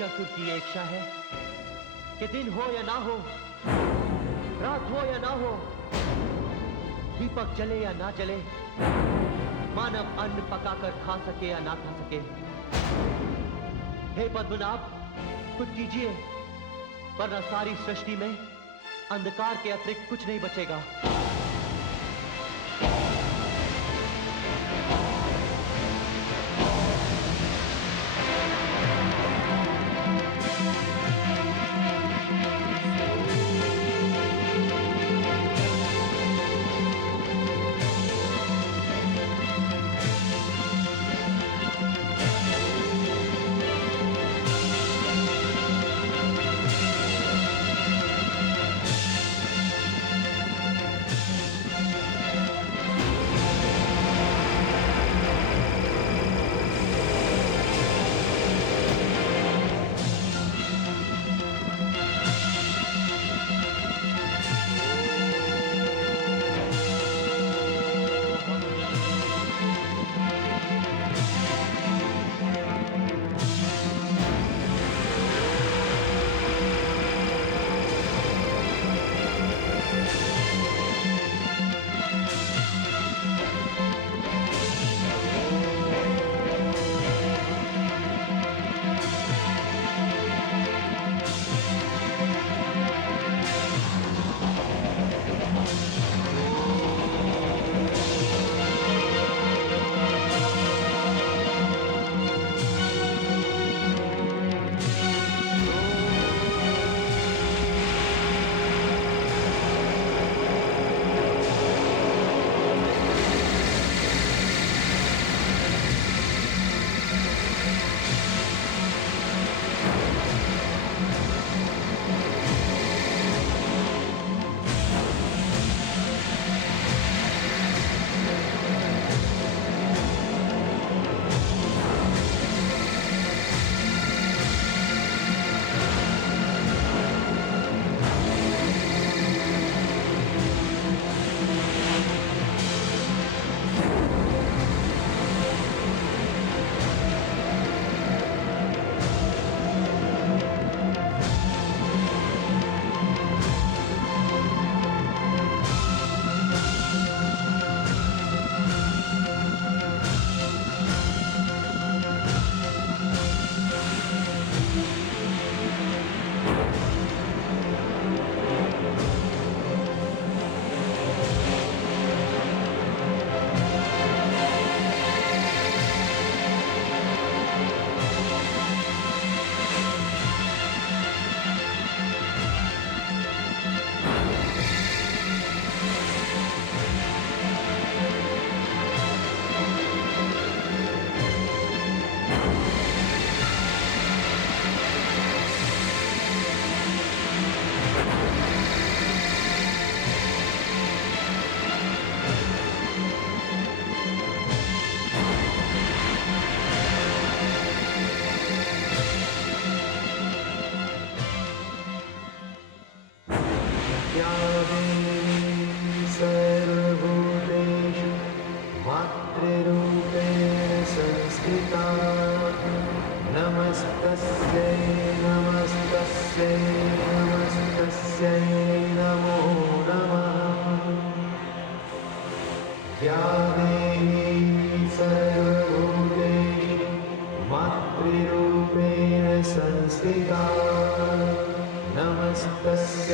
महिषासुर की ये इच्छा है कि दिन हो या ना हो, रात हो या ना हो, दीपक जले या ना जले, मानव अन्न पकाकर खा सके या ना खा सके। हे पद्मनाभ, कुछ कीजिए, वरना सारी सृष्टि में अंधकार के अतिरिक्त कुछ नहीं बचेगा। नमस्तस्यै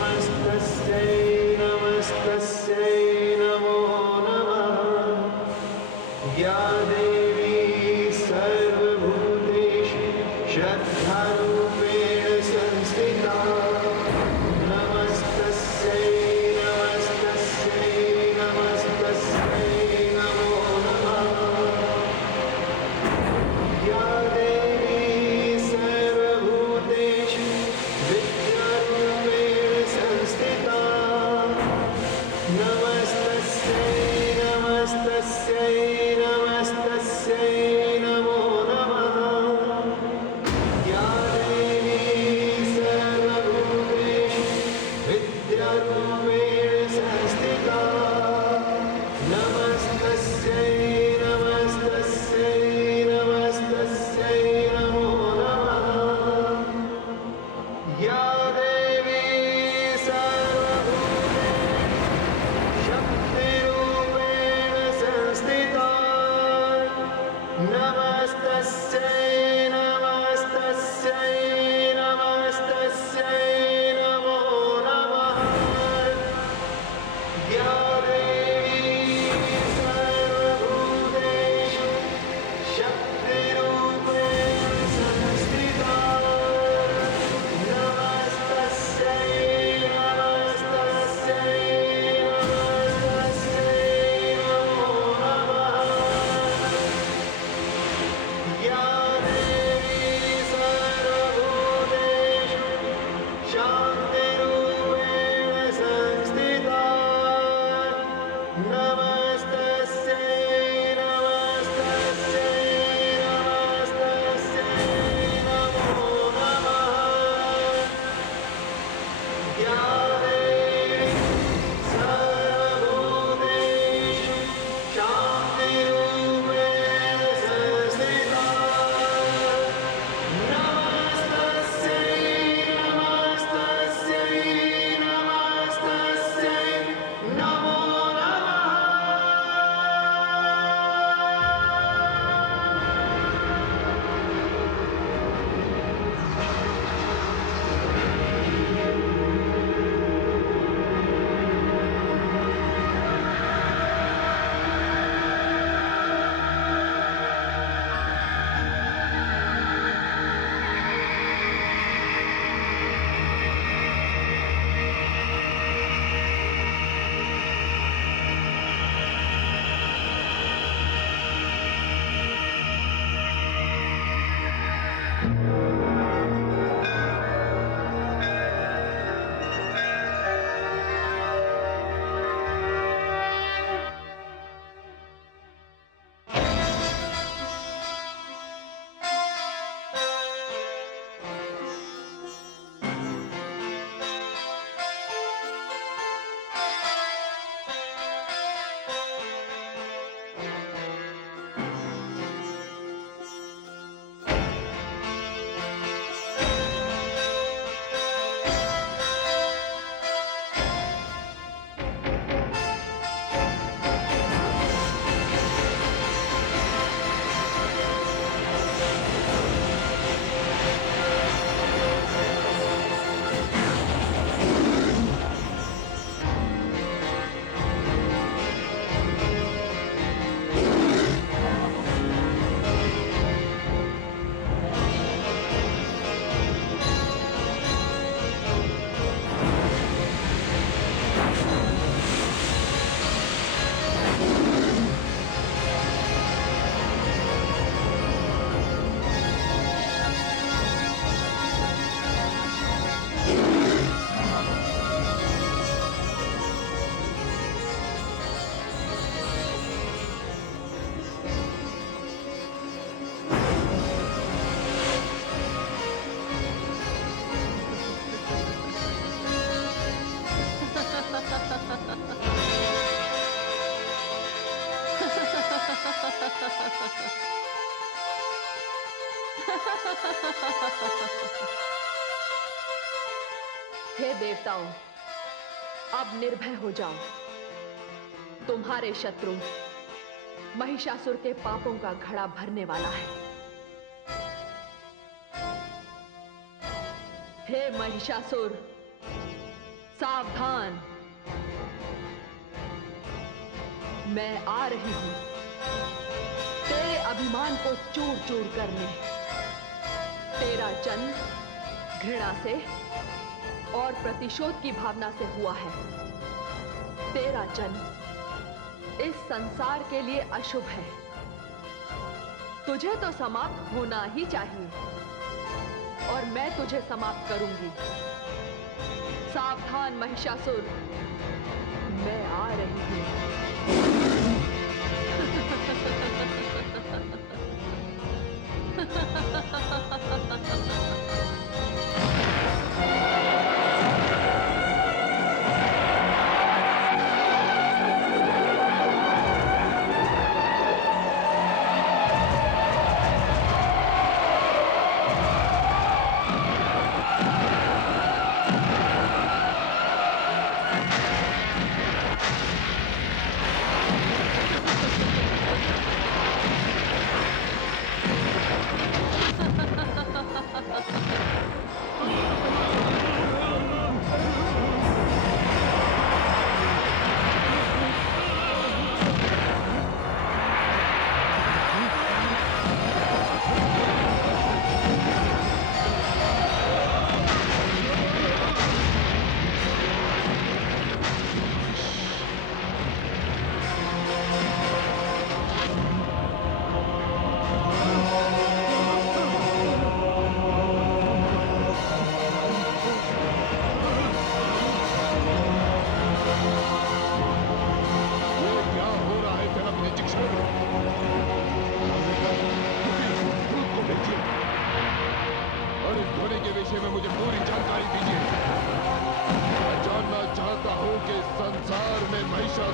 नमस्तस्यै नमस्तस्यै या देवी सर्वभूतेषु शक्तिरूपेण संस्थिता नमस्तस्यै नमस्तस्यै नमस्तस्यै नमो नमः या देवी सर्वभूतेषु शक्तिरूपेण संस्थिता नमस्तस्यै नमस्तस्यै नमस्तस्यै नमो नमः या देवी सर्वभूतेषु शान्तिरूपेण संस्थिता नमस्तस्यै नमस्तस्यै नमस्तस्यै नमो नमः या देवी सर्वभूतेषु शान्तिरूपेण संस्थिता नमस्तस्यै नमस्तस्यै नमस्तस्यै नमो नमः हे देवताओं, अब निर्भय हो जाओ। तुम्हारे शत्रु महिषासुर के पापों का घड़ा भरने वाला है। हे महिषासुर, सावधान, मैं आ रही हूं तेरे अभिमान को चूर चूर करने। तेरा जन्म घृणा से और प्रतिशोध की भावना से हुआ है। तेरा जन्म इस संसार के लिए अशुभ है। तुझे तो समाप्त होना ही चाहिए और मैं तुझे समाप्त करूंगी। सावधान महिषासुर, मैं आ रही हूं।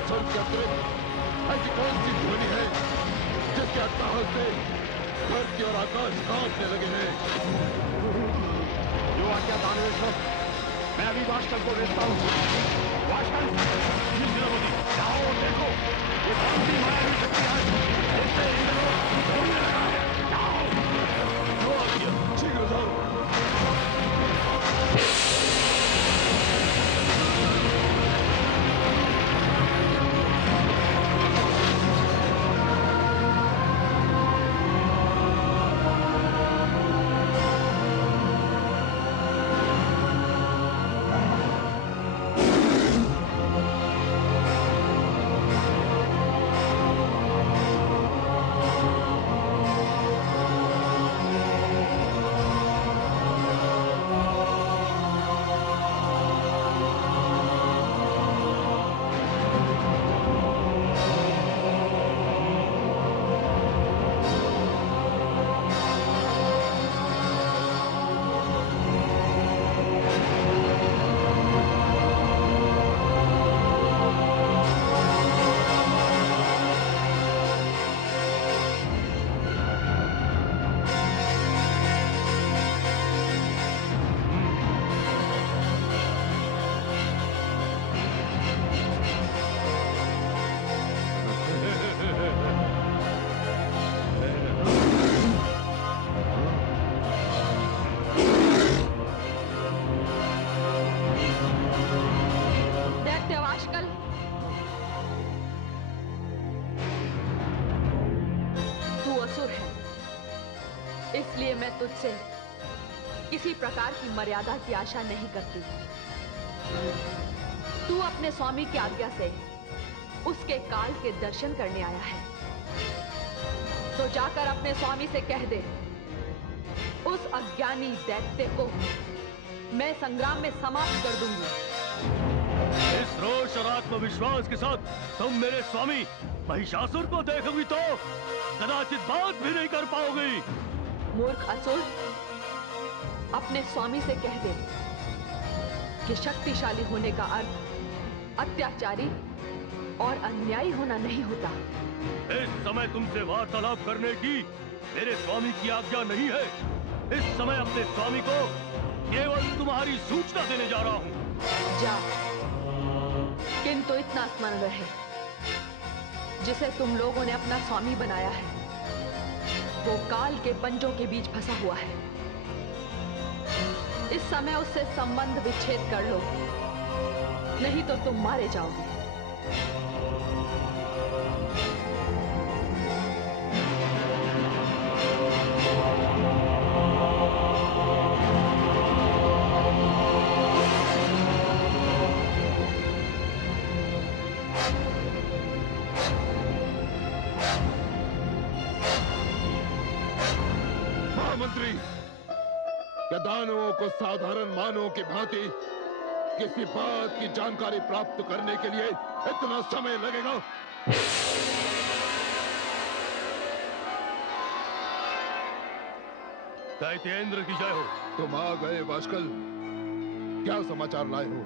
सुर के अतिरिक्त ऐसी कौन सी ध्वनि है जिसके अट्टहास से धरती और आकाश कांपने लगे हैं? जो आज्ञा दानवेश्वर, मैं अभी वाशकल को भेजता हूँ। वाशकल, जाओ और देखो, ये कौन सी मायावी शक्ति है जिससे इंद्रलोक घूमने लगा है। जाओ। जो आज्ञा, शीघ्र जाओ। इसलिए मैं तुझसे किसी प्रकार की मर्यादा की आशा नहीं करती। तू अपने स्वामी की आज्ञा से उसके काल के दर्शन करने आया है, तो जाकर अपने स्वामी से कह दे, उस अज्ञानी दैत्य को मैं संग्राम में समाप्त कर दूंगी। इस रोष और आत्मविश्वास के साथ तुम मेरे स्वामी महिषासुर को देखोगी तो कदाचित बात भी नहीं कर पाओगी। मूर्ख असुर, अपने स्वामी से कह दे कि शक्तिशाली होने का अर्थ अत्याचारी और अन्यायी होना नहीं होता। इस समय तुमसे वार्तालाप करने की मेरे स्वामी की आज्ञा नहीं है। इस समय अपने स्वामी को केवल तुम्हारी सूचना देने जा रहा हूँ। जा, किंतु इतना स्मरण रहे, जिसे तुम लोगों ने अपना स्वामी बनाया है वो काल के पंजों के बीच फंसा हुआ है। इस समय उससे संबंध विच्छेद कर लो, नहीं तो तुम मारे जाओगे। महामंत्री, क्या दानवों को साधारण मानवों की भांति किसी बात की जानकारी प्राप्त करने के लिए इतना समय लगेगा? दैत्येंद्र की जय हो। तुम आ गए वाशकल, क्या समाचार लाए हो?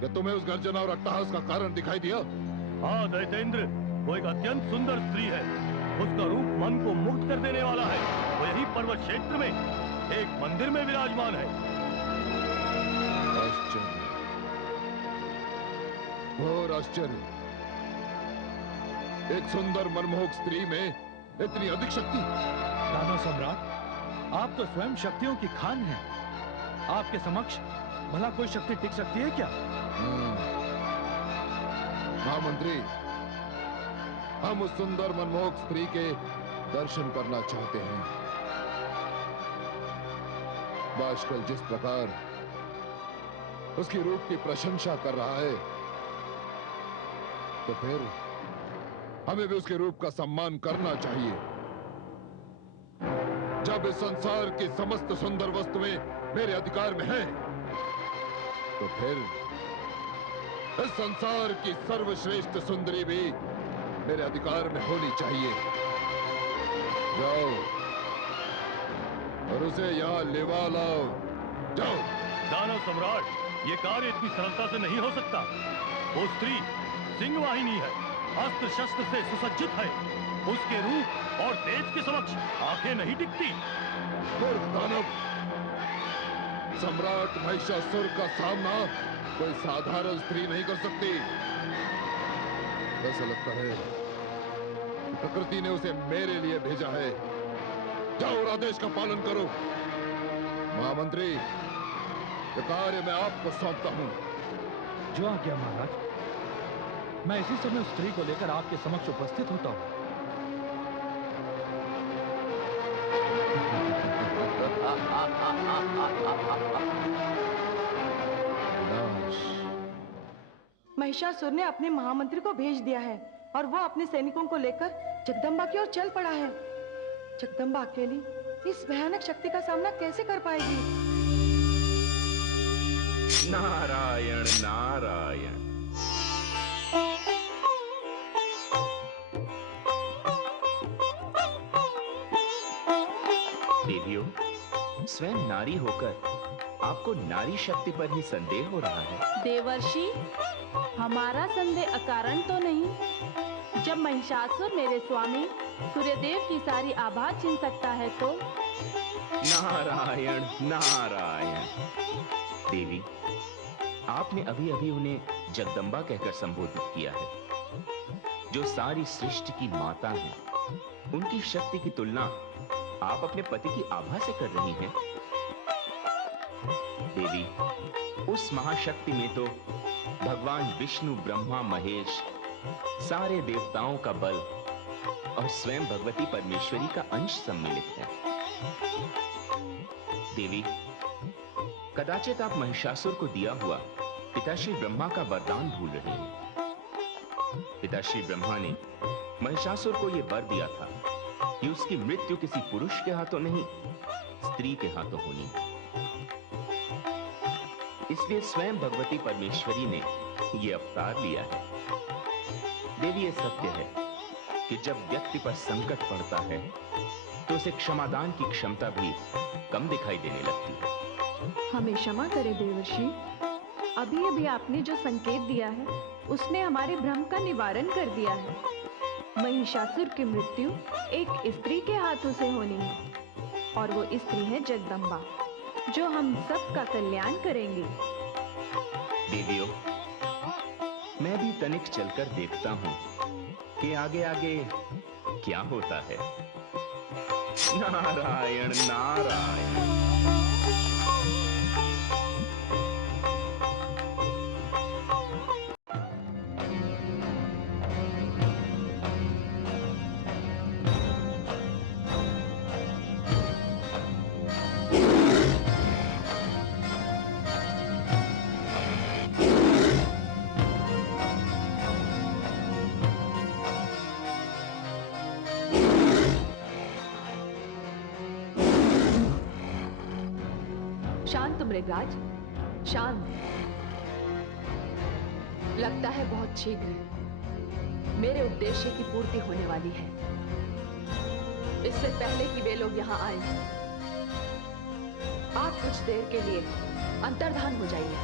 क्या तुम्हें उस गर्जना और अट्टहास का कारण दिखाई दिया? हाँ दैत्येंद्र, वो एक अत्यंत सुंदर स्त्री है। उसका रूप मन को मुग्ध कर देने वाला है। वो यही पर्वत क्षेत्र में एक मंदिर में विराजमान है। आश्चर्य, घोर आश्चर्य। एक सुंदर मनमोहक स्त्री में इतनी अधिक शक्ति। दानव सम्राट, आप तो स्वयं शक्तियों की खान हैं। आपके समक्ष भला कोई शक्ति टिक सकती है क्या? महामंत्री, हम उस सुंदर मनमोहक स्त्री के दर्शन करना चाहते हैं। वाशकल जिस प्रकार उसकी रूप की प्रशंसा कर रहा है, तो फिर हमें भी उसके रूप का सम्मान करना चाहिए। जब इस संसार की समस्त सुंदर वस्तुएं मेरे अधिकार में हैं, तो फिर इस संसार की सर्वश्रेष्ठ सुंदरी भी मेरे अधिकार में होनी चाहिए। जाओ और उसे यहां लेवा लाओ। जाओ। दानव सम्राट, ये कार्य इतनी सरलता से नहीं हो सकता। वो स्त्री सिंह वाहिनी है, अस्त्र शस्त्र से सुसज्जित है। उसके रूप और तेज के समक्ष आंखें नहीं टिकती। मूर्ख दानव, सम्राट महिषासुर का सामना कोई साधारण स्त्री नहीं कर सकती। ऐसा लगता है कि प्रकृति ने उसे मेरे लिए भेजा है। जाओ और आदेश का पालन करो। महामंत्री, ये कार्य मैं आपको सौंपता हूं। जो आज्ञा महाराज। मैं इसी समय उस स्त्री को लेकर आपके समक्ष उपस्थित होता हूं। महिषासुर ने अपने महामंत्री को भेज दिया है और वो अपने सैनिकों को लेकर जगदम्बा की ओर चल पड़ा है। जगदम्बा अकेली इस भयानक शक्ति का सामना कैसे कर पाएगी? नारायण नारायण। देवियों, स्वयं नारी होकर आपको नारी शक्ति पर ही संदेह हो रहा है। देवर्षि, हमारा संदेह अकारण तो नहीं। जब महिषासुर मेरे स्वामी सूर्यदेव की सारी आभा छीन सकता है तो? नारायण नारायण। देवी, आपने अभी अभी उन्हें जगदम्बा कहकर संबोधित किया है, जो सारी सृष्टि की माता हैं। उनकी शक्ति की तुलना आप अपने पति की आभा से कर रही हैं। देवी, उस महाशक्ति में तो भगवान विष्णु, ब्रह्मा, महेश, सारे देवताओं का बल और स्वयं भगवती परमेश्वरी का अंश सम्मिलित है। देवी, कदाचित आप महिषासुर को दिया हुआ पिताश्री ब्रह्मा का वरदान भूल रहे हैं। पिताश्री ब्रह्मा ने महिषासुर को यह वर दिया था कि उसकी मृत्यु किसी पुरुष के हाथों नहीं, स्त्री के हाथों होनी है। इसलिए स्वयं भगवती परमेश्वरी ने यह अवतार लिया है। देवी, यह सत्य है कि जब व्यक्ति पर संकट पड़ता है तो उसे क्षमादान की क्षमता भी कम दिखाई देने लगती है। हमें क्षमा करें देवर्षि। अभी अभी आपने जो संकेत दिया है उसने हमारे भ्रम का निवारण कर दिया है। महिषासुर की मृत्यु एक स्त्री के हाथों से होनी है और वो स्त्री है जगदम्बा, जो हम सबका कल्याण करेंगी। देवियों, मैं भी तनिक चलकर देखता हूं कि आगे आगे क्या होता है। नारायण नारायण। शांत मृगराज, शांत। लगता है बहुत शीघ्र मेरे उद्देश्य की पूर्ति होने वाली है। इससे पहले कि वे लोग यहाँ आए, आप कुछ देर के लिए अंतर्धान हो जाइए।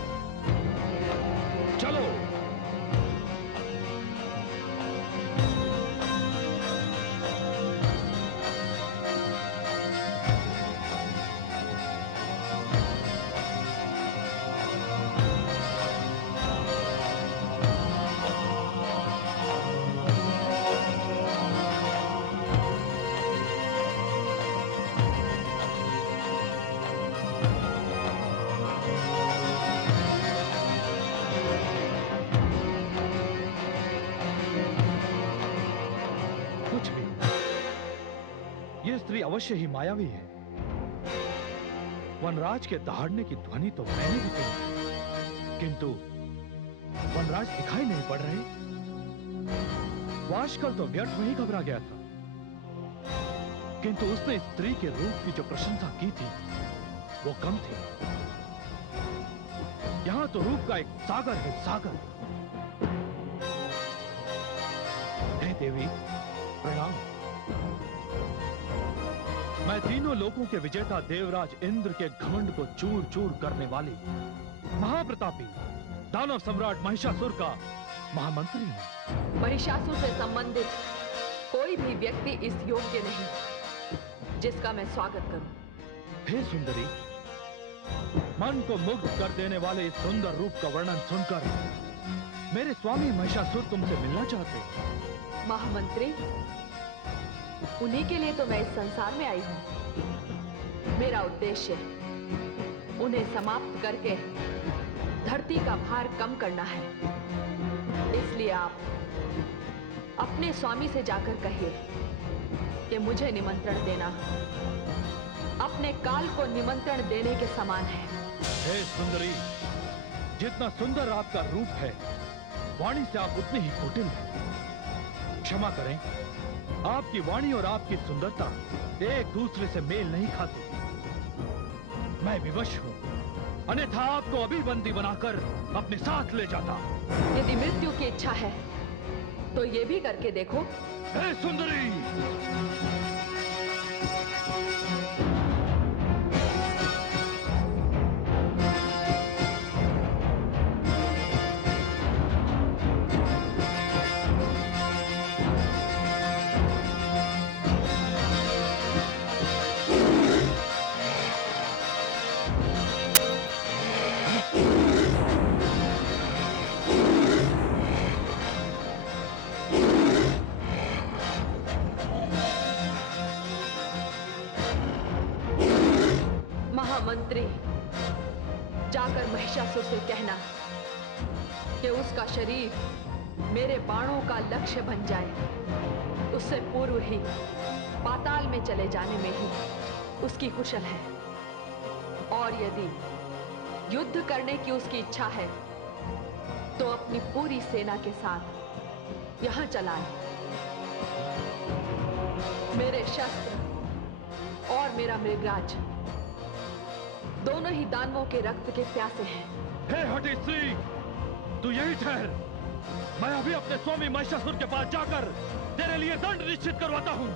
चलो। स्त्री अवश्य ही मायावी है। वनराज के दहाड़ने की ध्वनि तो मैंने भी सुनी, किंतु वनराज दिखाई नहीं पड़ रहे। वाशकल तो व्यर्थ में ही घबरा गया था, किंतु उसने स्त्री के रूप की जो प्रशंसा की थी वो कम थी। यहां तो रूप का एक सागर है, सागर। हे देवी, प्रणाम। मैं तीनों लोकों के विजेता देवराज इंद्र के घमंड को चूर चूर करने वाली महाप्रतापी दानव सम्राट महिषासुर का महामंत्री हूँ। महिषासुर से संबंधित कोई भी व्यक्ति इस योग्य नहीं जिसका मैं स्वागत करूं। हे सुंदरी, मन को मुग्ध कर देने वाले इस सुंदर रूप का वर्णन सुनकर मेरे स्वामी महिषासुर तुमसे मिलना चाहते हैं। महामंत्री, उन्हीं के लिए तो मैं इस संसार में आई हूं। मेरा उद्देश्य उन्हें समाप्त करके धरती का भार कम करना है। इसलिए आप अपने स्वामी से जाकर कहिए कि मुझे निमंत्रण देना अपने काल को निमंत्रण देने के समान है। हे सुंदरी, जितना सुंदर आपका रूप है, वाणी से आप उतनी ही कुटिल हैं। क्षमा करें, आपकी वाणी और आपकी सुंदरता एक दूसरे से मेल नहीं खाती। मैं विवश हूं, अन्यथा आपको अभी बंदी बनाकर अपने साथ ले जाता। यदि मृत्यु की इच्छा है तो ये भी करके देखो। हे सुंदरी, महामंत्री, जाकर महिषासुर से कहना कि उसका शरीर मेरे बाणों का लक्ष्य बन जाए। उससे पूर्व ही पाताल में चले जाने में ही उसकी कुशल है। और यदि युद्ध करने की उसकी इच्छा है तो अपनी पूरी सेना के साथ यहां चलाए। मेरे शस्त्र और मेरा मृगराज दोनों ही दानवों के रक्त के प्यासे हैं। हे हठी स्त्री, तू यही ठहर। मैं अभी अपने स्वामी महिषासुर के पास जाकर तेरे लिए दंड निश्चित करवाता हूं।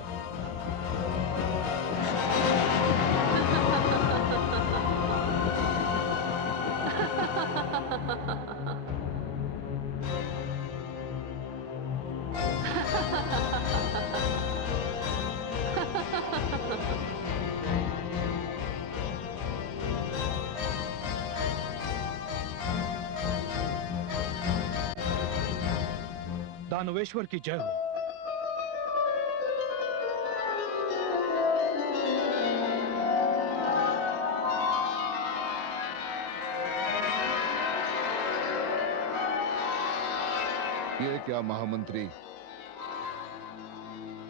दानवेश्वर की जय हो। ये क्या महामंत्री,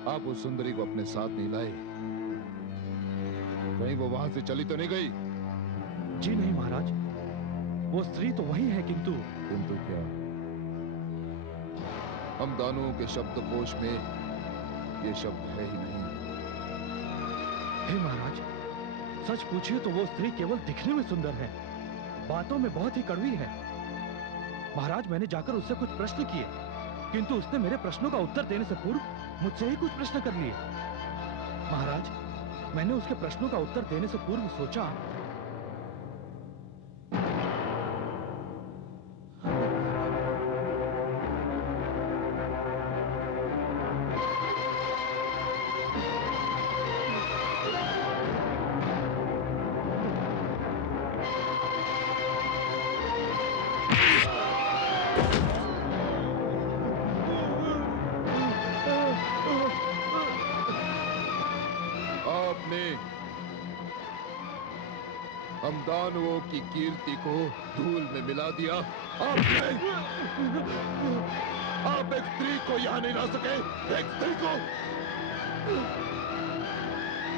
आप उस सुंदरी को अपने साथ नहीं लाए? कहीं वो वहां से चली तो नहीं गई? जी नहीं महाराज, वो स्त्री तो वही है, किंतु क्या? हम दानवों के शब्दकोश में ये शब्द है ही नहीं। हे महाराज, सच पूछिए तो वो स्त्री केवल दिखने में सुंदर है, बातों में बहुत ही कड़वी है। महाराज, मैंने जाकर उससे कुछ प्रश्न किए, किंतु उसने मेरे प्रश्नों का उत्तर देने से पूर्व मुझसे ही कुछ प्रश्न कर लिए। महाराज, मैंने उसके प्रश्नों का उत्तर देने से पूर्व सोचा हम दानवों की कीर्ति को धूल में मिला दिया। आपने आप एक स्त्री को यहां नहीं ला सके, एक स्त्री को।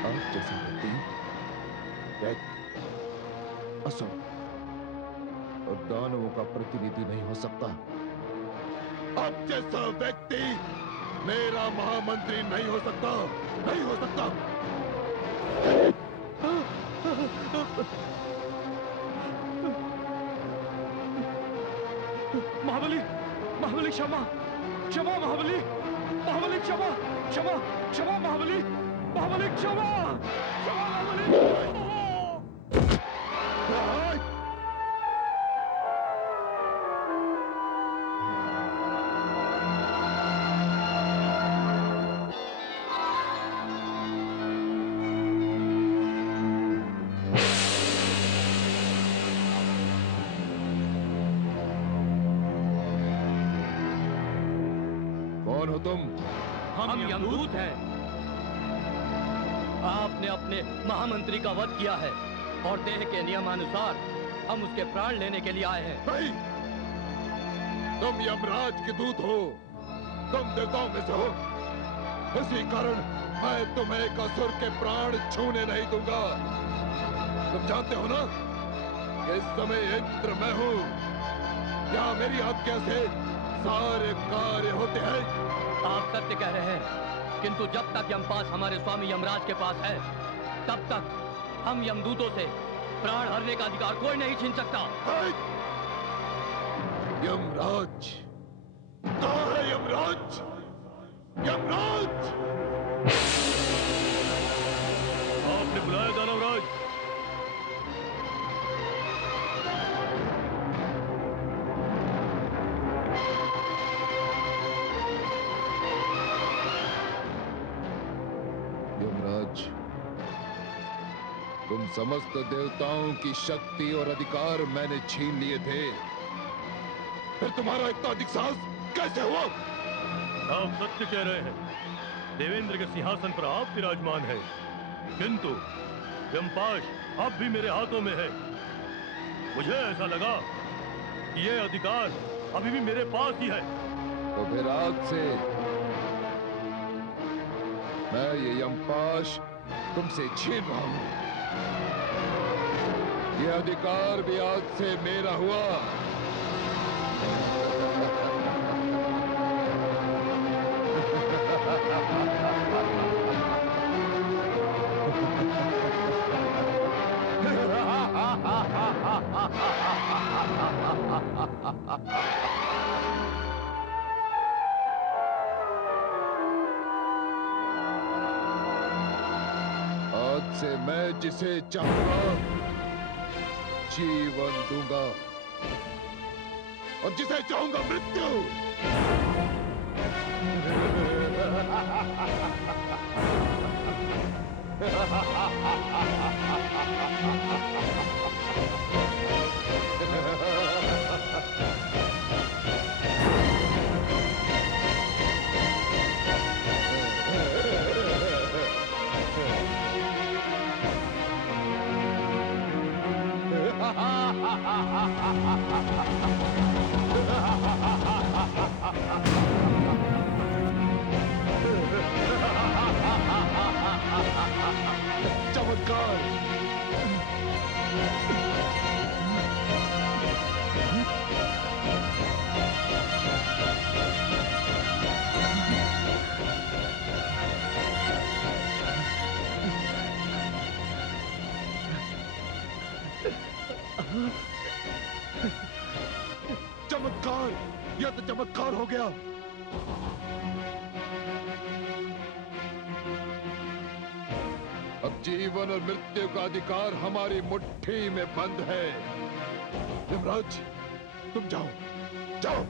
आप जैसा व्यक्ति एक असुर और दानवों का प्रतिनिधि नहीं हो सकता। आप जैसा व्यक्ति मेरा महामंत्री नहीं हो सकता, नहीं हो सकता। महाबली, महाबली क्षमा, क्षमा महाबली, महाबली क्षमा, क्षमा, क्षमा महाबली, महाबली क्षमा, क्षमा महाबली। कौन हो तुम? हम यमदूत हैं। आपने अपने महामंत्री का वध किया है और देह के नियमानुसार हम उसके प्राण लेने के लिए आए हैं। नहीं, तुम यमराज के दूत हो, तुम देवताओं में से हो। इसी कारण मैं तुम्हें एक असुर के प्राण छूने नहीं दूंगा। तुम जानते हो ना कि इस समय इंद्र मैं हूं। क्या मेरी आज्ञा से सारे कार्य होते हैं? आप सत्य कह रहे हैं, किंतु जब तक यमपाश हमारे स्वामी यमराज के पास है, तब तक हम यमदूतों से प्राण हरने का अधिकार कोई नहीं छीन सकता। यमराज कहाँ है? यमराज, यमराज! आपने बुलाया दानवराज? यमराज, तुम समस्त देवताओं की शक्ति और अधिकार मैंने छीन लिए थे, फिर तुम्हारा इतना अधिक साहस कैसे हुआ? आप सत्य कह रहे हैं। देवेंद्र के सिंहासन पर आप विराजमान हैं, किंतु यमपाश अब भी मेरे हाथों में है। मुझे ऐसा लगा कि ये अधिकार अभी भी मेरे पास ही है। तो फिर आज से मैं ये यमपाश तुमसे छीन रहा हूं। ये अधिकार भी आज से मेरा हुआ। आज से मैं जिसे चाहूंगा जीवन दूंगा और जिसे चाहूंगा मृत्यु। चमत्कार! चमत्कार! यह तो चमत्कार हो गया। अब जीवन और मृत्यु का अधिकार हमारी मुट्ठी में बंद है। यमराज, तुम जाओ, जाओ।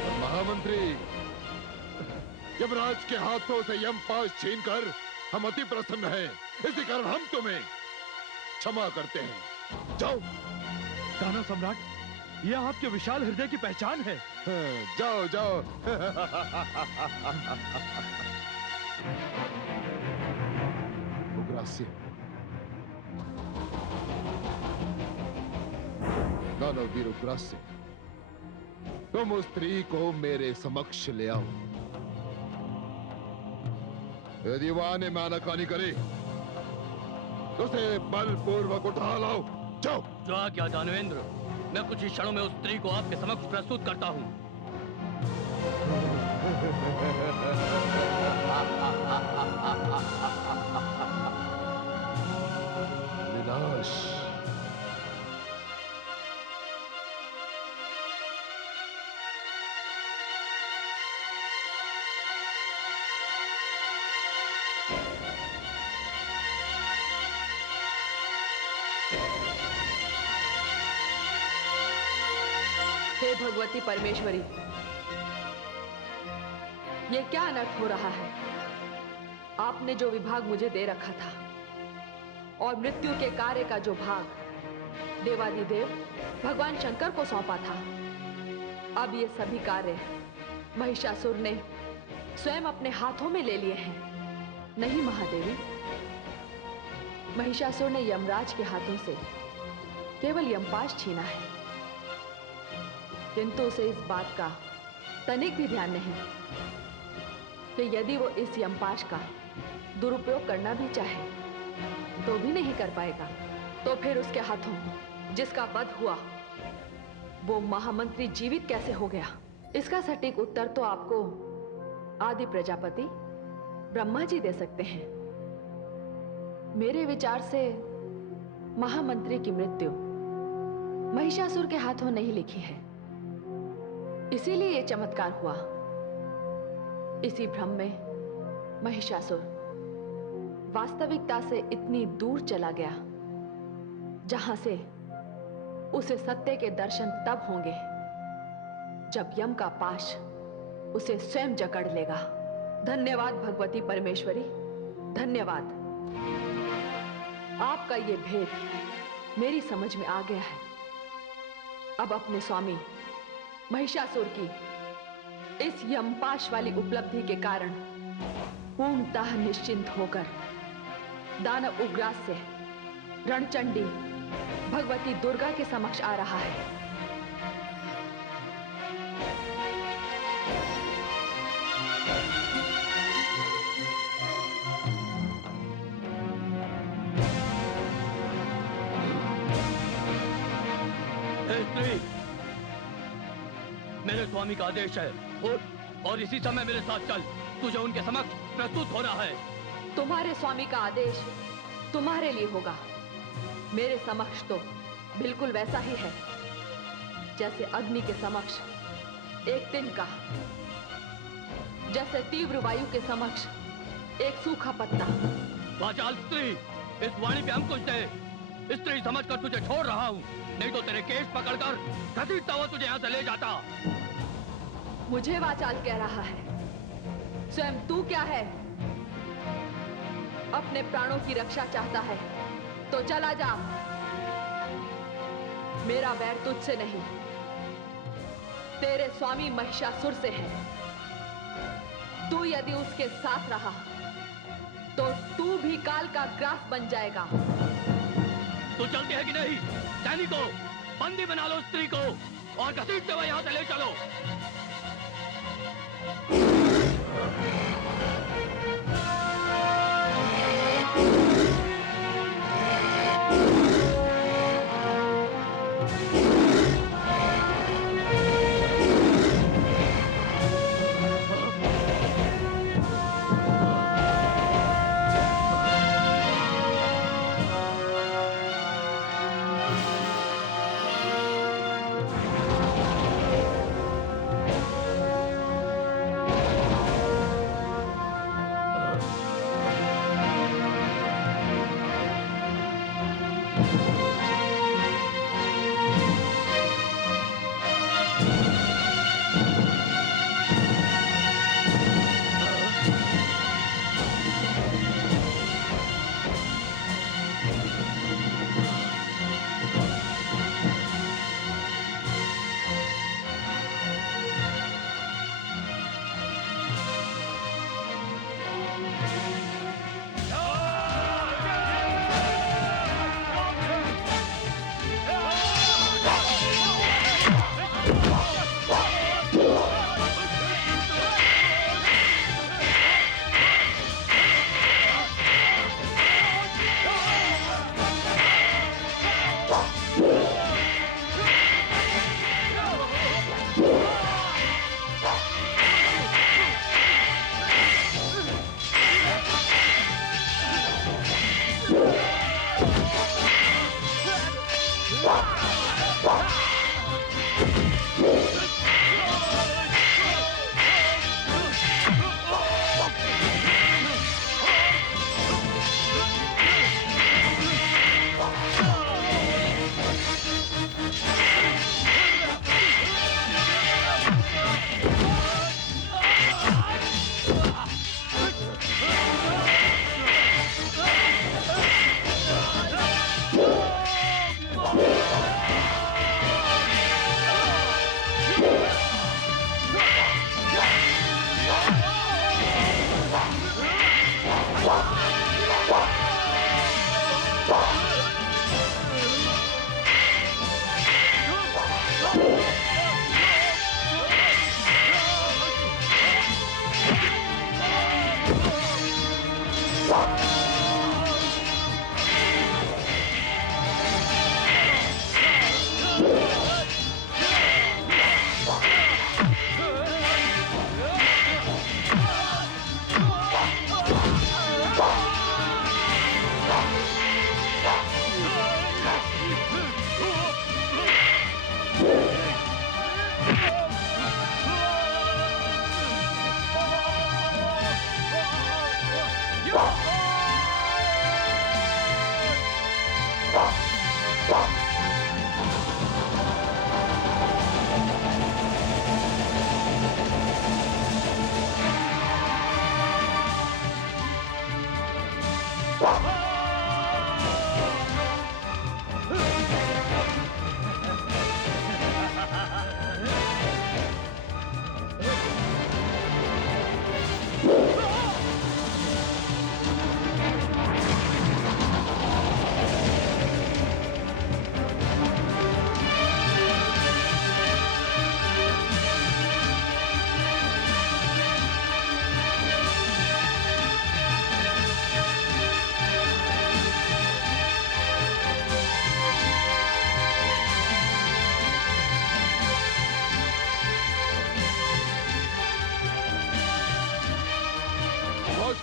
और महामंत्री, यमराज के हाथों से यमपाश छीनकर हम अति प्रसन्न हैं। इसी कारण हम तुम्हें क्षमा करते हैं। जाओ। दानव सम्राट, यह आपके विशाल हृदय की पहचान है। जाओ, जाओ। उग्रास्य, दानव वीर उग्रास्य, तुम उस स्त्री को मेरे समक्ष ले आओ। यदि वह आने में आनाकानी करे तो उसे बलपूर्वक उठा लाओ। जाओ। जो आज्ञा दानवेंद्र, मैं कुछ ही क्षणों में उस स्त्री को आपके समक्ष प्रस्तुत करता हूँ। विनाश। हे भगवती परमेश्वरी, ये क्या अनर्थ हो रहा है? आपने जो विभाग मुझे दे रखा था और मृत्यु के कार्य का जो भाग देवादिदेव भगवान शंकर को सौंपा था, अब ये सभी कार्य महिषासुर ने स्वयं अपने हाथों में ले लिए हैं। नहीं महादेवी, महिषासुर ने यमराज के हाथों से केवल यमपाश छीना है, किंतु उसे इस बात का तनिक भी ध्यान नहीं कि यदि वो इस यमपाश का दुरुपयोग करना भी चाहे तो भी नहीं कर पाएगा। तो फिर उसके हाथों जिसका वध हुआ वो महामंत्री जीवित कैसे हो गया? इसका सटीक उत्तर तो आपको आदि प्रजापति ब्रह्मा जी दे सकते हैं। मेरे विचार से महामंत्री की मृत्यु महिषासुर के हाथों नहीं लिखी है, इसीलिए ये चमत्कार हुआ। इसी भ्रम में महिषासुर वास्तविकता से इतनी दूर चला गया जहां से उसे सत्य के दर्शन तब होंगे जब यम का पाश उसे स्वयं जकड़ लेगा। धन्यवाद भगवती परमेश्वरी, धन्यवाद। आपका ये भेद मेरी समझ में आ गया है। अब अपने स्वामी महिषासुर की इस यमपाश वाली उपलब्धि के कारण पूर्णतः निश्चिंत होकर दानव उग्रास से रणचंडी भगवती दुर्गा के समक्ष आ रहा है। स्त्री, मेरे स्वामी का आदेश है और इसी समय मेरे साथ चल। तुझे उनके समक्ष प्रस्तुत होना है। तुम्हारे स्वामी का आदेश तुम्हारे लिए होगा, मेरे समक्ष तो बिल्कुल वैसा ही है जैसे अग्नि के समक्ष एक तिनका, जैसे तीव्र वायु के समक्ष एक सूखा पत्ता। वाचाल स्त्री, इस वाणी पे हम कुछ दे। स्त्री समझकर तुझे छोड़ रहा हूँ, नहीं तो तेरे केश पकड़कर घसीटता हुआ तुझे यहाँ से ले जाता। मुझे वाचाल कह रहा है, स्वयं तू क्या है? अपने प्राणों की रक्षा चाहता है तो चला जा। मेरा वैर तुझसे नहीं, तेरे स्वामी महिषासुर से है। तू यदि उसके साथ रहा तो तू भी काल का ग्रास बन जाएगा। तू चलती है कि नहीं? सैनिकों, बंदी बना लो स्त्री को और घसीटते हुए यहाँ से ले चलो।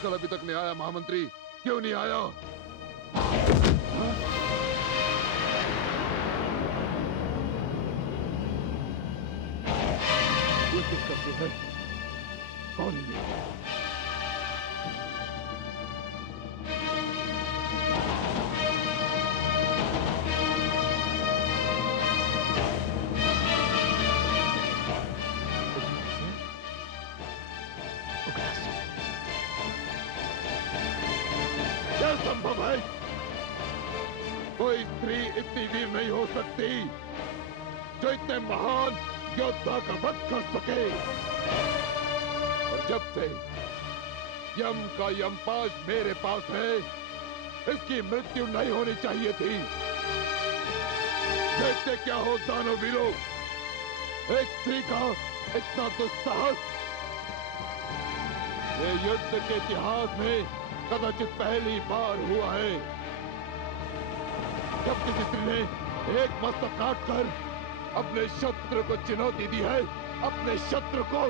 कल अभी तक नहीं आया महामंत्री, क्यों नहीं आया? ये किस करते हैं? कौन है ये? क्या संभव है? कोई स्त्री इतनी वीर नहीं हो सकती जो इतने महान योद्धा का वध कर सके। और जब से यम का यमपाश मेरे पास है, इसकी मृत्यु नहीं होनी चाहिए थी। देखते क्या हो दानवीरों, एक स्त्री का इतना दुस्साहस ये युद्ध के इतिहास में कदाचित पहली बार हुआ है, जब किसी स्त्री ने एक मस्तक काटकर अपने शत्रु को चुनौती दी है, अपने शत्रु को।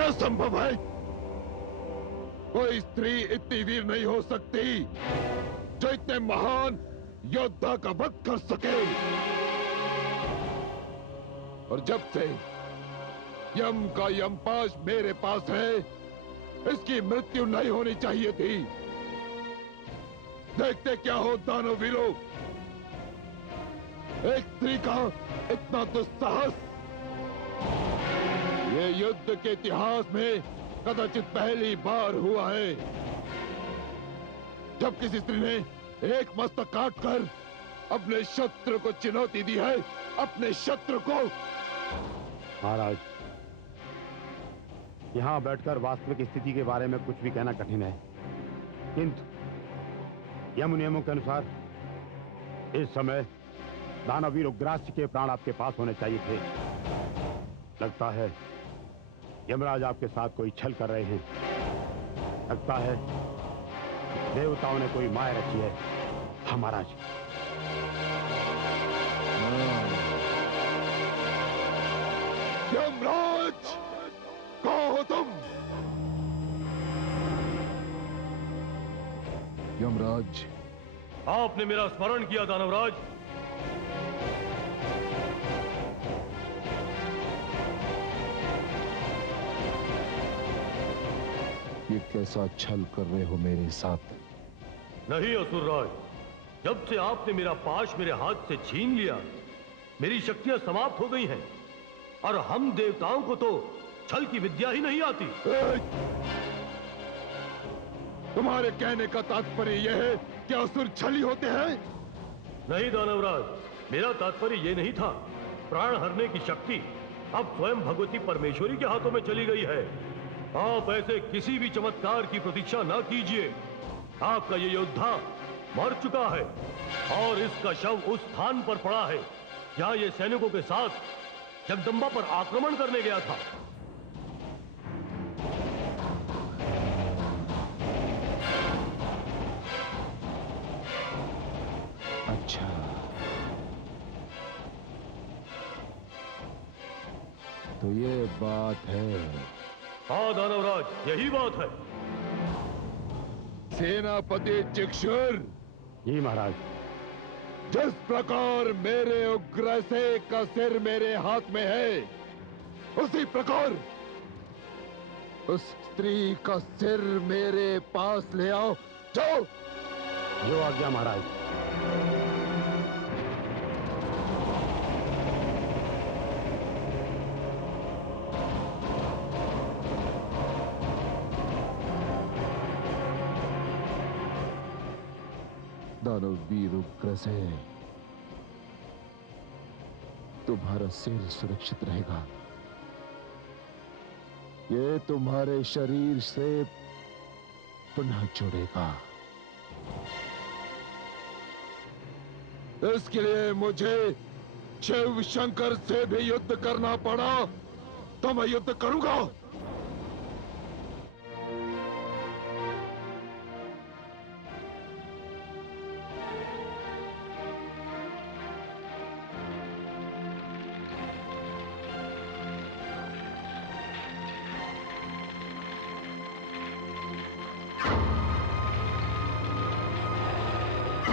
यह संभव है? कोई स्त्री इतनी वीर नहीं हो सकती जो इतने महान योद्धा का वध कर सके। और जब से यम का यमपाश मेरे पास है, इसकी मृत्यु नहीं होनी चाहिए थी। देखते क्या हो दानवीरों, एक स्त्री का इतना दुस्साहस ये युद्ध के इतिहास में कदाचित पहली बार हुआ है, जब किसी स्त्री ने एक मस्तक काटकर अपने शत्रु को चुनौती दी है, अपने शत्रु को। महाराज, यहाँ बैठकर वास्तविक स्थिति के बारे में कुछ भी कहना कठिन है, किंतु यम नियमों के अनुसार इस समय दानवीर उग्रास्य के प्राण आपके पास होने चाहिए थे। लगता है यमराज आपके साथ कोई छल कर रहे हैं। लगता है देवताओं ने कोई माया रची है। हाँ महाराज। यमराज, कहाँ हो तुम? यमराज, आपने मेरा स्मरण किया दानवराज। ये कैसा छल कर रहे हो मेरे साथ? नहीं असुरराज, जब से आपने मेरा पाश मेरे हाथ से छीन लिया, मेरी शक्तियां समाप्त हो गई हैं और हम देवताओं को तो छल की विद्या ही नहीं आती। तुम्हारे कहने का तात्पर्य यह है कि असुर छली होते हैं? नहीं दानवराज, मेरा तात्पर्य यह नहीं था। प्राण हरने की शक्ति अब स्वयं भगवती परमेश्वरी के हाथों में चली गई है। आप ऐसे किसी भी चमत्कार की प्रतीक्षा ना कीजिए। आपका ये योद्धा मर चुका है और इसका शव उस स्थान पर पड़ा है जहां ये सैनिकों के साथ जगदंबा पर आक्रमण करने गया था। अच्छा, तो ये बात है। हाँ दानवराज, यही बात है। सेनापति चिक्षुर, जी महाराज। जिस प्रकार मेरे उग्रसे का सिर मेरे हाथ में है, उसी प्रकार उस स्त्री का सिर मेरे पास ले आओ। जाओ। जो आज्ञा महाराज। दानव वीर उग्रसे, तुम्हारा सिर सुरक्षित रहेगा। ये तुम्हारे शरीर से पुनः जुड़ेगा। इसके लिए मुझे शिव शंकर से भी युद्ध करना पड़ा तो मैं युद्ध करूंगा।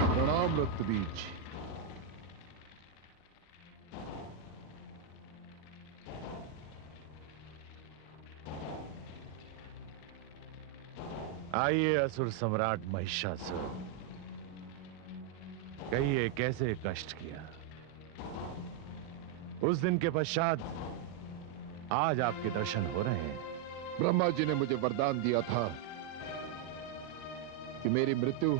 प्रणाम रक्तबीज। आइए असुर सम्राट महिषासुर, कहिए कैसे कष्ट किया। उस दिन के पश्चात आज आपके दर्शन हो रहे हैं। ब्रह्मा जी ने मुझे वरदान दिया था कि मेरी मृत्यु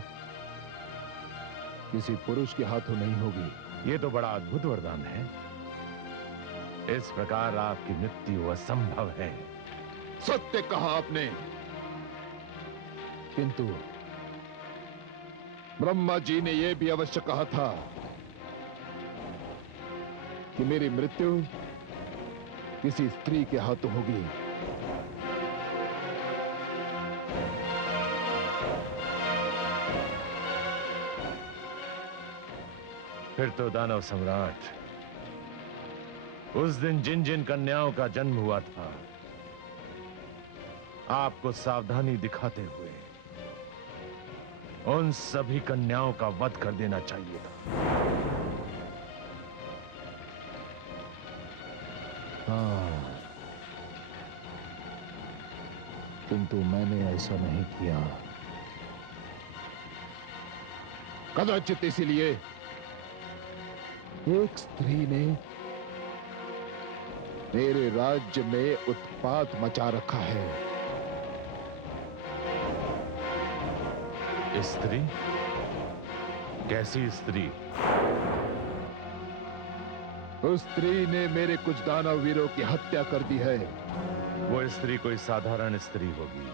किसी पुरुष के हाथों नहीं होगी। ये तो बड़ा अद्भुत वरदान है। इस प्रकार आपकी मृत्यु असंभव है। सत्य कहा आपने, किंतु ब्रह्मा जी ने यह भी अवश्य कहा था कि मेरी मृत्यु किसी स्त्री के हाथों होगी। फिर तो दानव सम्राट, उस दिन जिन जिन कन्याओं का जन्म हुआ था, आपको सावधानी दिखाते हुए उन सभी कन्याओं का वध कर देना चाहिए था। हाँ, किंतु मैंने ऐसा नहीं किया। कदाचित इसीलिए एक स्त्री ने मेरे राज्य में उत्पात मचा रखा है। स्त्री? कैसी स्त्री? उस स्त्री ने मेरे कुछ दानव वीरों की हत्या कर दी है। वो स्त्री कोई साधारण स्त्री होगी।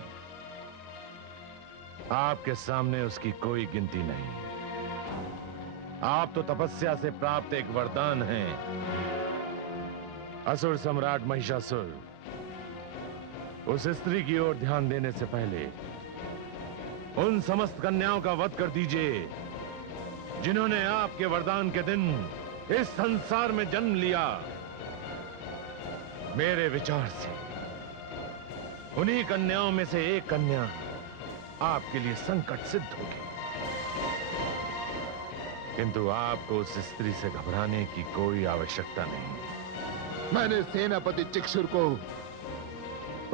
आपके सामने उसकी कोई गिनती नहीं। आप तो तपस्या से प्राप्त एक वरदान हैं। असुर सम्राट महिषासुर, उस स्त्री की ओर ध्यान देने से पहले उन समस्त कन्याओं का वध कर दीजिए जिन्होंने आपके वरदान के दिन इस संसार में जन्म लिया। मेरे विचार से उन्हीं कन्याओं में से एक कन्या आपके लिए संकट सिद्ध होगी, किंतु आपको उस स्त्री से घबराने की कोई आवश्यकता नहीं। मैंने सेनापति चिक्षुर को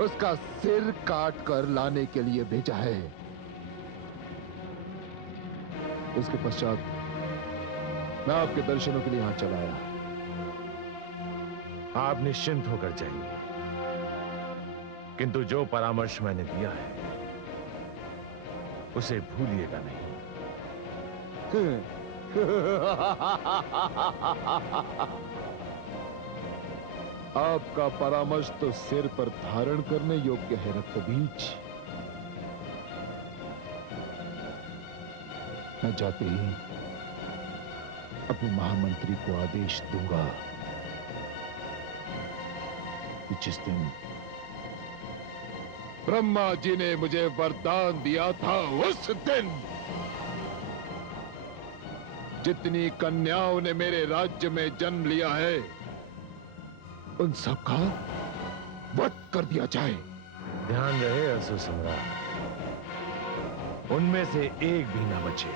उसका सिर काट कर लाने के लिए भेजा है। उसके पश्चात मैं आपके दर्शनों के लिए यहां चला आया। आप निश्चिंत होकर जाइए, किंतु जो परामर्श मैंने दिया है उसे भूलिएगा नहीं। आपका परामर्श तो सिर पर धारण करने योग्य है रक्तबीज। मैं जाते ही अपने महामंत्री को आदेश दूंगा कि जिस दिन ब्रह्मा जी ने मुझे वरदान दिया था, उस दिन जितनी कन्याओं ने मेरे राज्य में जन्म लिया है, उन सबका वध कर दिया जाए। ध्यान रहे असुर सम्राट, उनमें से एक भी न बचे।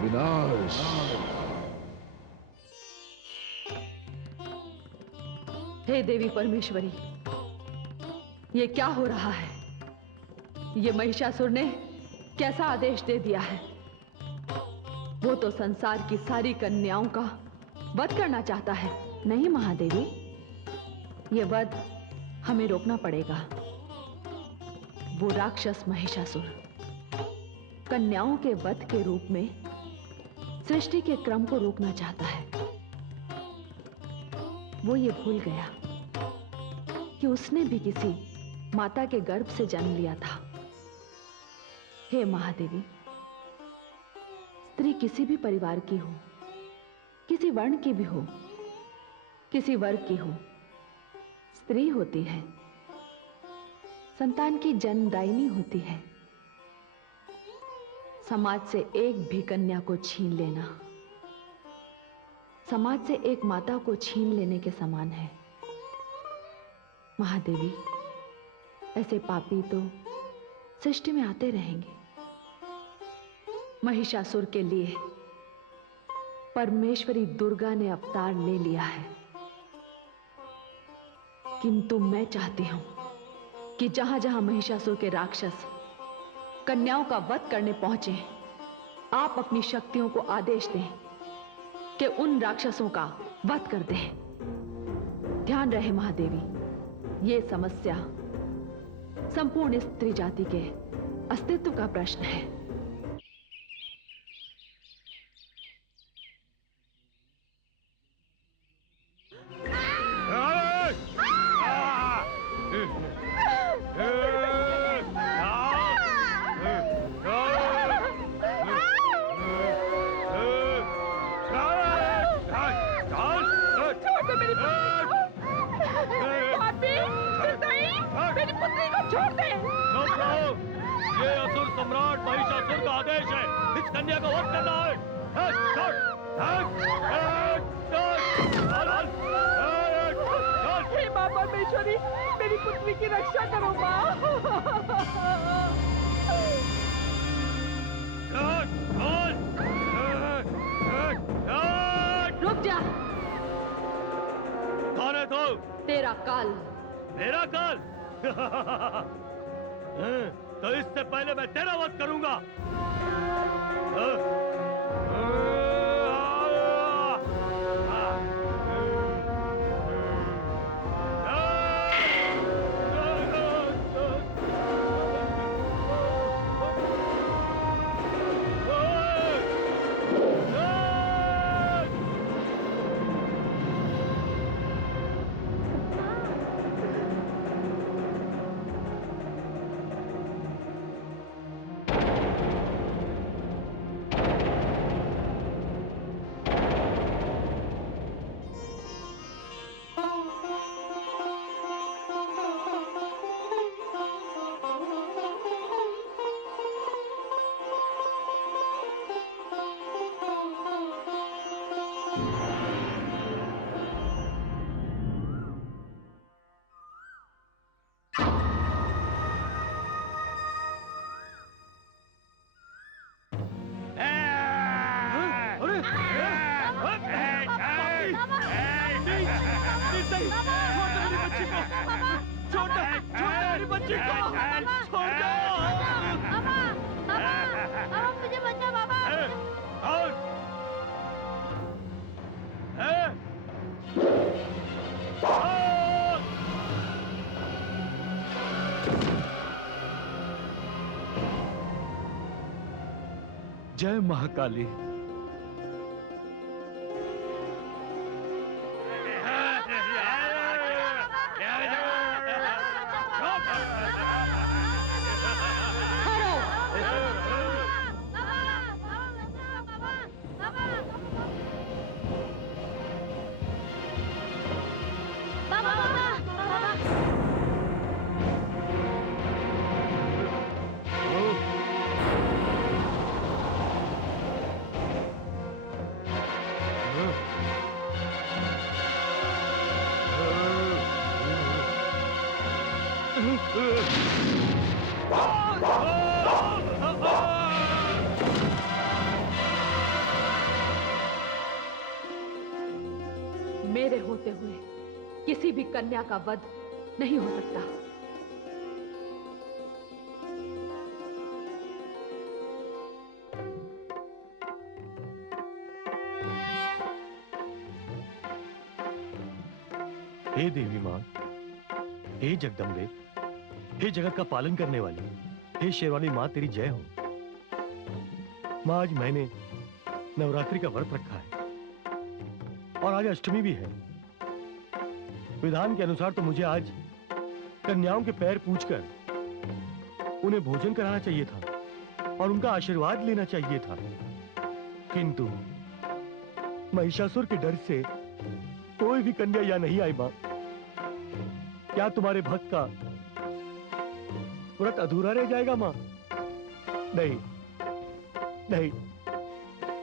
विनाश। हे देवी परमेश्वरी, ये क्या हो रहा है? ये महिषासुर ने कैसा आदेश दे दिया है? वो तो संसार की सारी कन्याओं का वध करना चाहता है। नहीं महादेवी, ये वध हमें रोकना पड़ेगा। वो राक्षस महिषासुर कन्याओं के वध के रूप में सृष्टि के क्रम को रोकना चाहता है। वो ये भूल गया कि उसने भी किसी माता के गर्भ से जन्म लिया था। हे महादेवी, स्त्री किसी भी परिवार की हो, किसी वर्ण की भी हो, किसी वर्ग की हो, स्त्री होती है, संतान की जन्मदायिनी होती है। समाज से एक भी कन्या को छीन लेना समाज से एक माता को छीन लेने के समान है। महादेवी, ऐसे पापी तो सृष्टि में आते रहेंगे। महिषासुर के लिए परमेश्वरी दुर्गा ने अवतार ले लिया है, किंतु मैं चाहती हूं कि जहां जहां महिषासुर के राक्षस कन्याओं का वध करने पहुंचे, आप अपनी शक्तियों को आदेश दें कि उन राक्षसों का वध कर दें। ध्यान रहे महादेवी, ये समस्या संपूर्ण स्त्री जाति के अस्तित्व का प्रश्न है। सम्राट महिषासुर का आदेश है, इस कन्या को वध करना है। हे मां परमेश्वरी, मेरी पुत्री की रक्षा करो मां। रुक जा। कौन है तू? तेरा काल। मेरा काल? तो इससे पहले मैं तेरा वध करूंगा। जय महाकाली। मेरे होते हुए किसी भी कन्या का वध नहीं हो सकता। हे देवी मां, हे जगदम्बे, हे जगत का पालन करने वाली, हे शेरवाली मां, तेरी जय हो। मां, आज मैंने नवरात्रि का व्रत रखा है और आज अष्टमी भी है। विधान के अनुसार तो मुझे आज कन्याओं के पैर पूजकर उन्हें भोजन कराना चाहिए था और उनका आशीर्वाद लेना चाहिए था, किंतु महिषासुर के डर से कोई भी कन्या यहाँ नहीं आई। मां, क्या तुम्हारे भक्त का व्रत अधूरा रह जाएगा? मां, नहीं नहीं,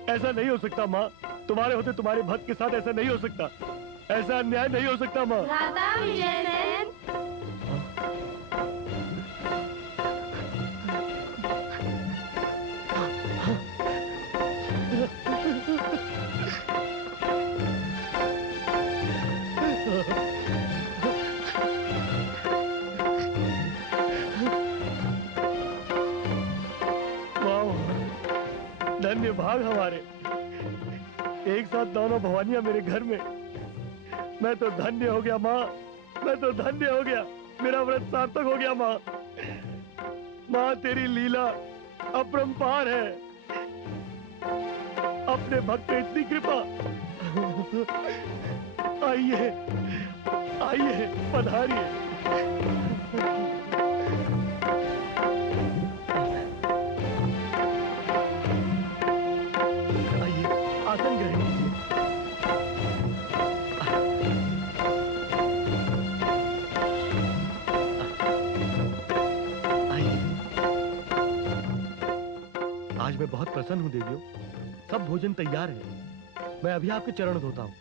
ऐसा नहीं हो सकता। मां, तुम्हारे होते तुम्हारे भक्त के साथ ऐसा नहीं हो सकता, ऐसा अन्याय नहीं हो सकता। मां, धन्य भाग हमारे, एक साथ दोनों भवानियां मेरे घर में। मैं तो धन्य हो गया माँ, मैं तो धन्य हो गया, मेरा व्रत सार्थक हो गया। माँ, माँ तेरी लीला अपरंपार है, अपने भक्त पे इतनी कृपा। आइए आइए, पधारिए। आसन ग्रहण कीजिए। आइए। आज मैं बहुत प्रसन्न हूँ देवियों, सब भोजन तैयार है, मैं अभी आपके चरण धोता हूँ।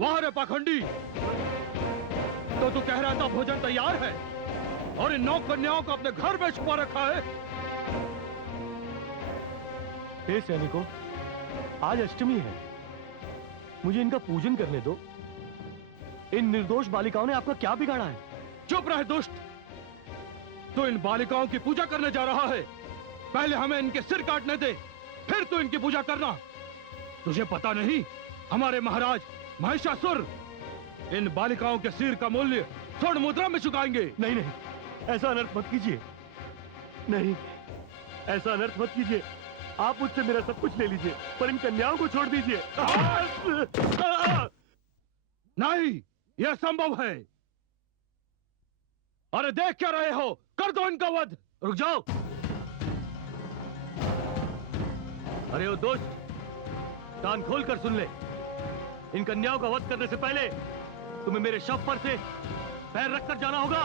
वाह रे पाखंडी, तो तू कह रहा था भोजन तैयार है और इन 9 कन्याओं को अपने घर में छुपा रखा है। हे सैनिकों, आज अष्टमी है, मुझे इनका पूजन करने दो। इन निर्दोष बालिकाओं ने आपका क्या बिगाड़ा है? चुप रहे दुष्ट, तू इन बालिकाओं की पूजा करने जा रहा है। पहले हमें इनके सिर काटने दे, फिर तू इनकी पूजा करना। तुझे पता नहीं, हमारे महाराज महिषासुर इन बालिकाओं के सिर का मूल्य स्वर्ण मुद्रा में चुकाएंगे। नहीं नहीं, ऐसा अनर्थ मत कीजिए, नहीं ऐसा अनर्थ मत कीजिए। आप मुझसे मेरा सब कुछ ले लीजिए, पर इन कन्याओं को छोड़ दीजिए। नहीं, यह संभव है। अरे देख क्या रहे हो, कर दो इनका वध। रुक जाओ। अरे ओ दोस्त, कान खोल कर सुन ले, इन कन्याओं का वध करने से पहले तुम्हें मेरे शव पर से पैर रखकर जाना होगा।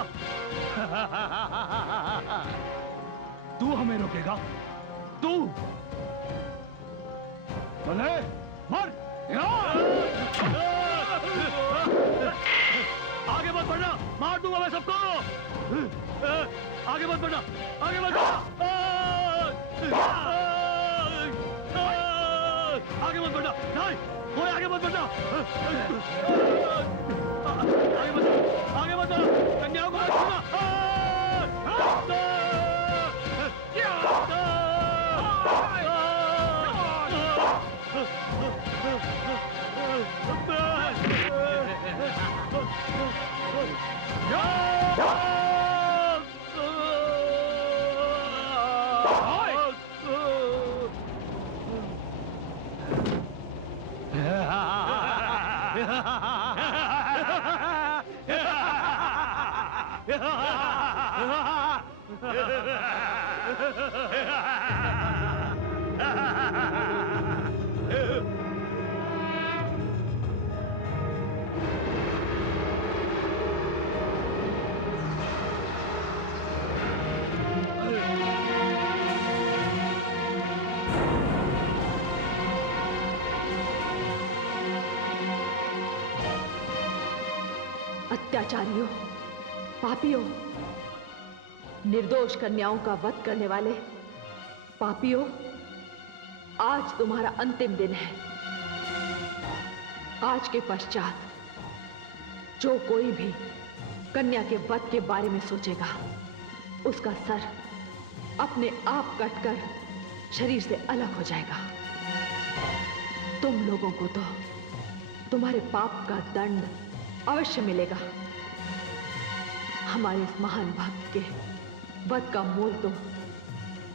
तू हमें रोकेगा? तू बोले मर। आगे मत बढ़ना, मार दूंगा मैं सबको। आगे मत बढ़ना, आगे मत बढ़ना, आगे मत बढ़ना, नहीं कोई आगे मत बढ़ना, आगे मत बढ़ना, कन्याओं को मत छूना। अत्याचारियों, पापियों, निर्दोष कन्याओं का वध करने वाले पापियों, आज तुम्हारा अंतिम दिन है। आज के पश्चात जो कोई भी कन्या के वध के बारे में सोचेगा, उसका सर अपने आप कटकर शरीर से अलग हो जाएगा। तुम लोगों को तो तुम्हारे पाप का दंड अवश्य मिलेगा। हमारे इस महान भक्त के वध का मूल तो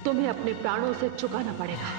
तुम्हें अपने प्राणों से चुकाना पड़ेगा।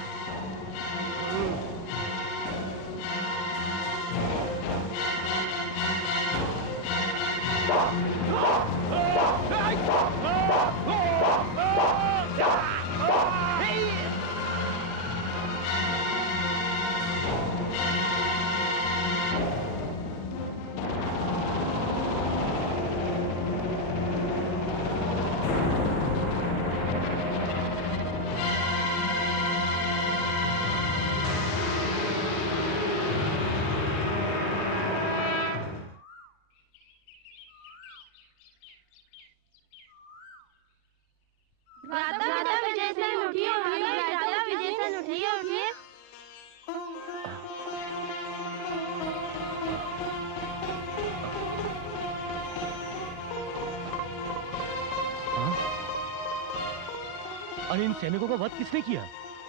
अरे इन सैनिकों का वध किसने किया?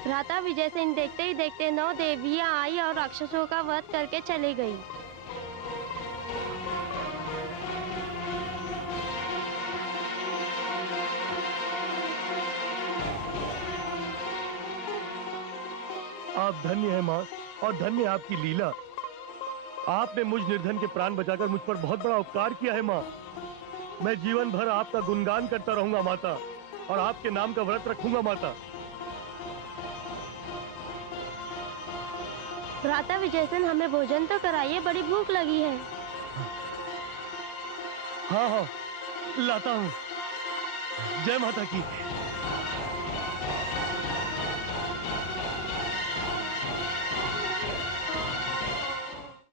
भ्राता विजय सिंह देखते ही देखते 9 देवियां आई और राक्षसों का वध करके चली गई। आप धन्य हैं माँ, और धन्य है आपकी लीला। आपने मुझ निर्धन के प्राण बचाकर मुझ पर बहुत बड़ा उपकार किया है माँ। मैं जीवन भर आपका गुणगान करता रहूंगा माता, और आपके नाम का व्रत रखूंगा माता। भ्राता विजयसेन, हमें भोजन तो कराइए, बड़ी भूख लगी है। हाँ हाँ, लाता हूँ। जय माता की।